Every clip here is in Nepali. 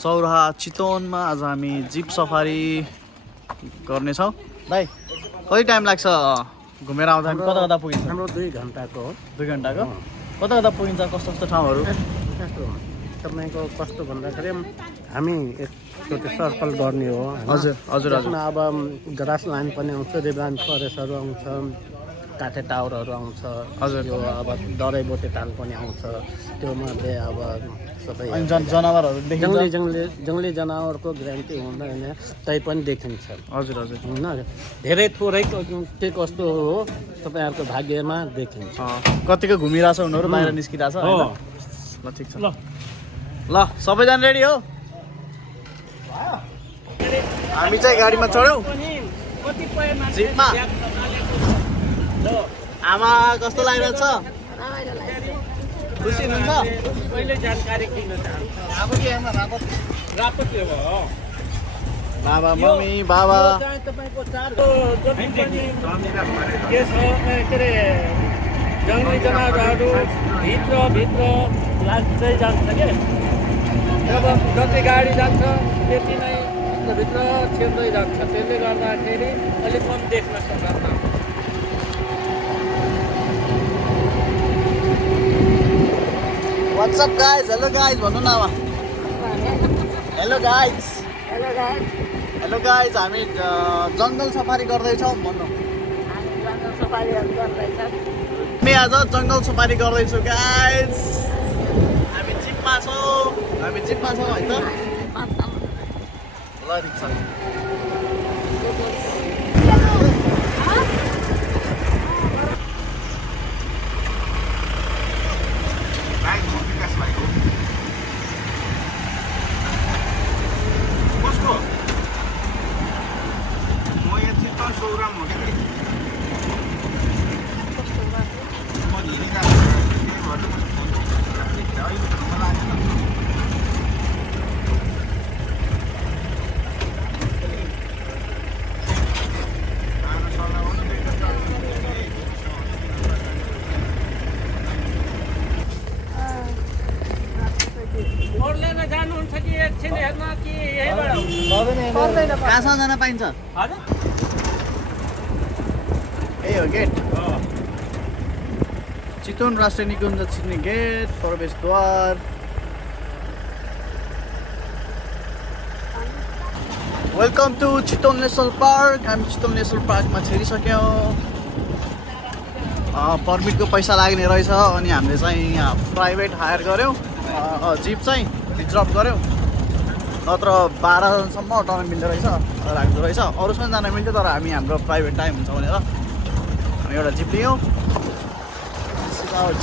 सौराहा चितवनमा आज हामी जिप सफारी गर्नेछौँ। दाइ कति टाइम लाग्छ घुमेर आउँदा? कता कता पुगिन्छ? हाम्रो 2 घन्टाको हो। 2 घन्टाको? कता कता पुगिन्छ? कस्तो कस्तो ठाउँहरू? तपाईँको कस्तो भन्दाखेरि हामी एकचोटि सर्कल गर्ने हो। हजुर हजुर हजुर। अब ग्रास लाइन पनि आउँछ, रिभान फरेस्टहरू आउँछ, काठे टावरहरू आउँछ, हजुर। यो अब दराइबोटे ताल पनि आउँछ। त्यो मध्ये अब सबै अनि जनावरहरू देखिन्छ? जङ्गली जनावरको ग्यारेन्टी हुँदैन, तै पनि देखिन्छ। हजुर हजुर। होइन धेरै थोरै के कस्तो हो तपाईँहरूको भाग्यमा देखिन्छ। कतिको घुमिरहेछ उनीहरू, बाहिर निस्किरहेछ। ल ठिक छ। ल सबैजना रेडी हो? हामी चाहिँ गाडीमा चढ्यौँ जिपमा। आमा कस्तो लागिरहेको छ? खुसी हुनुहुन्छ? पहिले जानकारी दिन चाहन्छु। बाबा मम्मी बाबा तपाईँको 4 जति पनि के छ के अरे जङ्गली जनावरहरू भित्र लाग्दै जान्छ के। जब जति गाडी जान्छ त्यति नै भित्र छिर्दै जान्छ। त्यसले गर्दाखेरि अलिक कम देख्न सक्दैन। व्हाट्सअप गाइज, हेलो गाइज भन्नु न अब। हेलो गाइज, हेलो गाइज, हामी जङ्गल सफारी गर्दैछौँ भन्नु। हामी आज जङ्गल सफारी गर्दैछौँ गाइज। हामी जिपमा छौँ है त? ल ठिक छ। कहाँसम्म जान पाइन्छ? ए हो गेट। चितवन राष्ट्रिय निकुञ्ज छिर्ने गेट, प्रवेशद्वार। Welcome to Chitwan national park. हामी चितवन नेसनल पार्कमा छिरिसक्यौँ। पर्मिटको पैसा लाग्ने रहेछ। अनि हामीले चाहिँ यहाँ प्राइभेट हायर गऱ्यौँ, जिप चाहिँ रिजर्भ गऱ्यौँ। नत्र 12सम्म अटाउन मिल्दो रहेछ, लाग्दो रहेछ। अरूसँग जान मिल्थ्यो, तर हामी हाम्रो प्राइभेट टाइम हुन्छ भनेर हामी एउटा जिप लियौँ।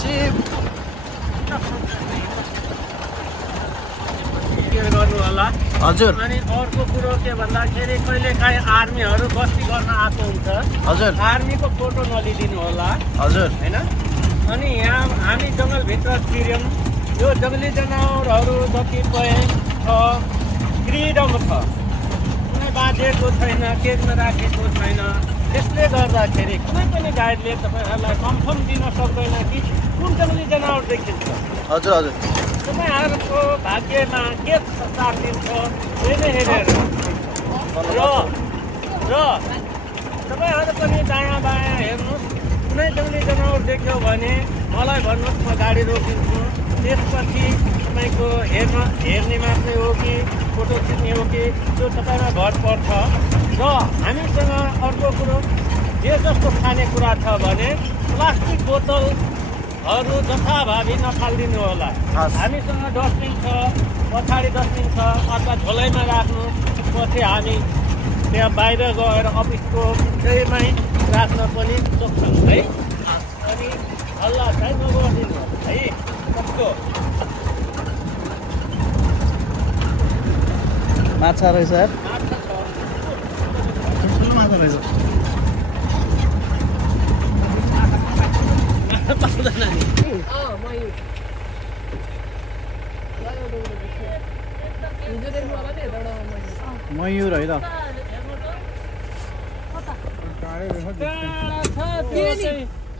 जिप के गर्नु होला? हजुर। अनि अर्को कुरो के भन्दाखेरि कहिलेकाहीँ आर्मीहरू बस्ती गर्न आएको हुन्छ। हजुर। आर्मीको फोटो नलिदिनु होला। हजुर। होइन। अनि यहाँ हामी जङ्गलभित्र छिर्यौँ। यो जङ्गली जनावरहरू जति पनि छ फ्रिडम छ, कुनै बाँधेको छैन, केजमा राखेको छैन। त्यसले गर्दाखेरि कुनै पनि गाइडले तपाईँहरूलाई कन्फर्म दिन सक्दैन कि कुन जङ्गली जनावर देखिन्छ। हजुर हजुर। तपाईँहरूको भाग्यमा के साथिन्छ त्यही नै हेरेर र तपाईँहरू पनि दायाँ बायाँ हेर्नुहोस्। कुनै जङ्गली जनावर देख्यो भने मलाई भन्नुहोस्, म गाडी रोकिन्छु। त्यसपछि तपाईँको हेर्ने मात्रै हो कि फोटो खिच्ने हो कि त्यो तपाईँमा भर पर्छ। र हामीसँग अर्को कुरो जे जस्तो खानेकुरा छ भने प्लास्टिक बोतलहरू जथाभावी नफालिदिनु होला। हामीसँग डस्टबिन छ, पछाडि डस्टबिन छ, अथवा झोलैमा राख्नु। पछि हामी त्यहाँ बाहिर गएर अफिसको छेउमै राख्न पनि सक्छौँ है। अनि हल्ला चाहिँ नगरिदिनु है। कस्तो माछा रहेछ यार, माछा छ, ठुलो माछा रहेछ। पाउँदैन नि। मयूर है त।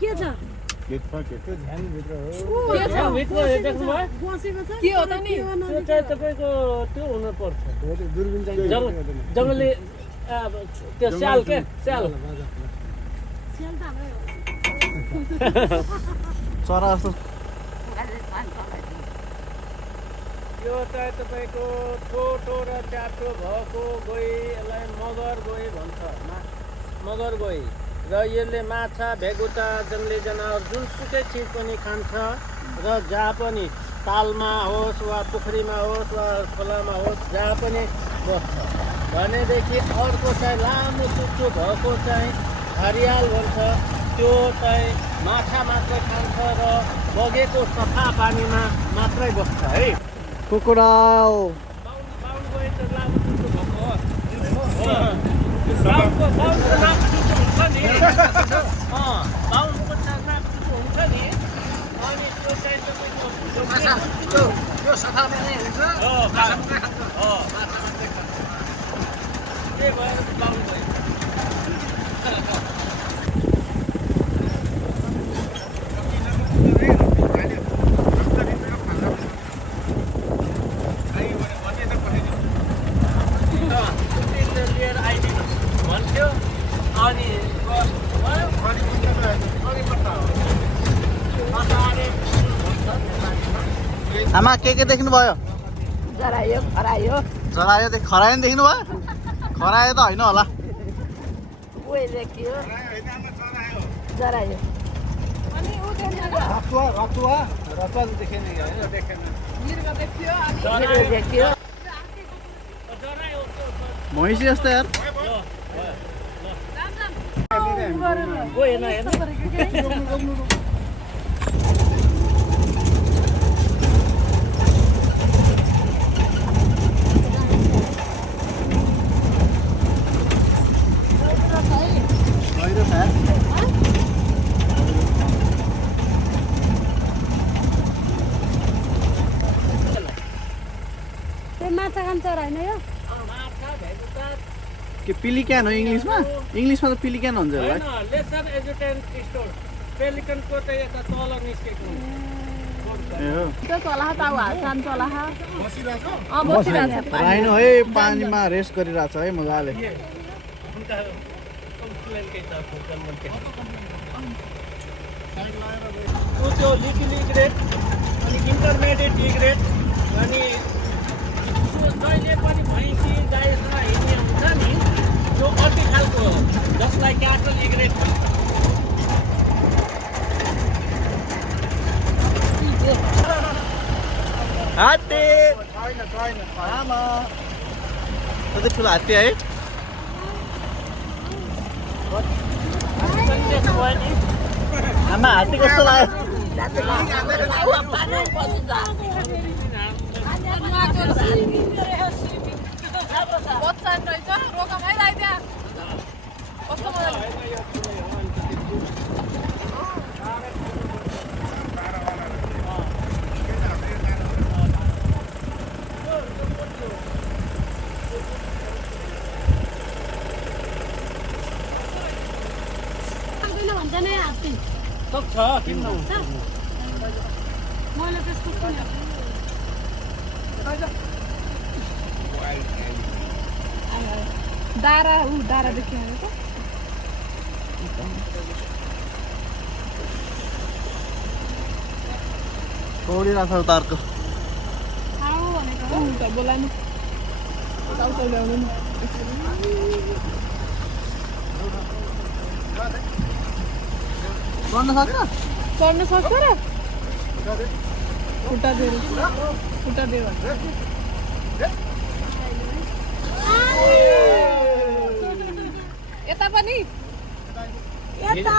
के छ? भित्र देख्नुभयो के हो त नि त्यो चाहिँ तपाईँको त्यो हुनुपर्छ जङ्गली त्यो स्याल के स्याल चरा जस्तो यो चाहिँ तपाईँको छोटो र च्याप्टो भएको गोही यसलाई मगर गोही भन्छ मगर गोही र यसले माछा भेगुटा जङ्गली जनावर जुनसुकै चिज पनि खान्छ र जहाँ पनि तालमा होस् वा पोखरीमा होस् वा खोलामा होस् जहाँ पनि बस्छ भनेदेखि अर्को चाहिँ लामो चुच्चो भएको चाहिँ हरियाल भन्छ त्यो चाहिँ माछा मात्रै खान्छ र बगेको सफा पानीमा मात्रै बस्छ है कुकुराउ बाहुन गए त लामो चुच्चो भएको हो बाहुनको नाक चुच्चो हुन्छ नि बाहुनको नाक चुच्चो हुन्छ नि अनि त्यो चाहिँ तपाईँको त्यो सफा पानी हुन्छ त्यही भएर बाहुन गयो लिएर आइदिनु भन्थ्यो अनि आमा के देख्नुभयो जरायो खरायो जरायो खरायो नि देख्नु भयो खरायो त होइन होला ओए देखियो जरायो अनि उ देखियो भैँसी जस्तो यार माछा खान्छ होइन यो के पिलिक्यान हो इङ्ग्लिसमा इङ्ग्लिसमा त पिलिक्यान हुन्छ होला लेसर एजुटेन्ट स्टोर पेलिकनको चाहिँ यता तल निस्केको त्यो चलाहा त हाल्छन् चलाहा बसिरहेको छ राइनो है पानीमा रेस्ट गरिरहेछ है मजाले त्यो लिक्विड ग्रेड अनि इन्टरमिडिएट ग्रेड अनि जहिले पनि भैँसी गाईसँग हिँड्ने हुन्छ नि त्यो अर्कै खालको हो जसलाई क्याटल ग्रेड भन्छ हात्ती आमा कति ठुलो हात्ती है आमा हात्ती कस्तो लाग्यो सक्छ किन नहुन्छ मैले त्यसको दारा दारा देखियो त पौडिरहेछ उतारको बोलानु ल्याउनु चढ्न सक्छ चढ्न सक्छ र खुट्टा दिएर यता पनि यता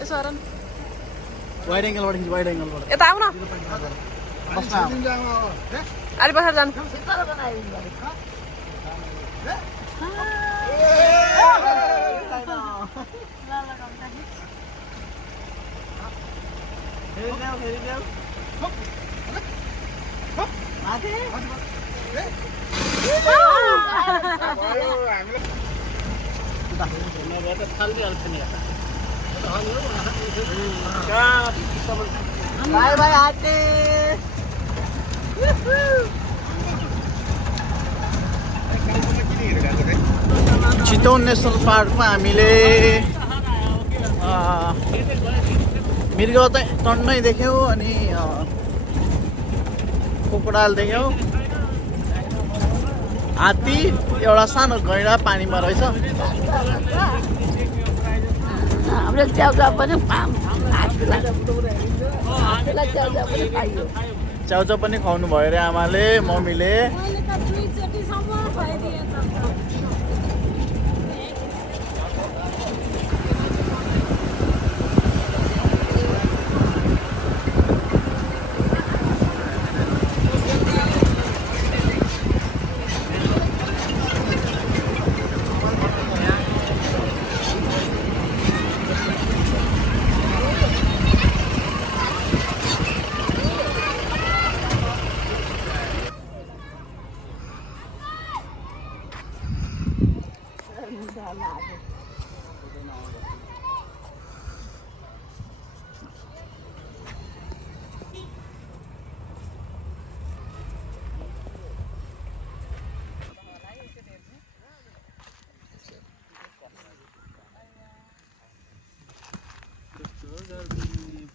यसो हेर न वाइड एङ्गलबाट खिच वाइड एङ्गलबाट यता आऊ न बस्न अलि बसेर जानु थालिदिइहाल्छ नि यता बाई बाई आते चितवन नेसनल पार्कमा हामीले मृग टन्नै देख्यौँ अनि क्रोकोडाइल देख्यौँ हात्ती एउटा सानो गैँडा पानीमा रहेछ हाम्रो च्याउचाउ पनि च्याउचाउ पनि खुवाउनु भयो अरे आमाले मम्मीले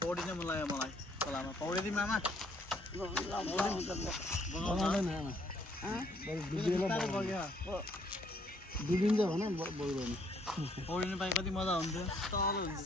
पौडी नै मन लाग्यो मलाई खोलामा पौडी मामा डुबिन्छ भने बोल्दैन पौडिनु पाए कति मजा हुन्थ्यो तल हुन्थ्यो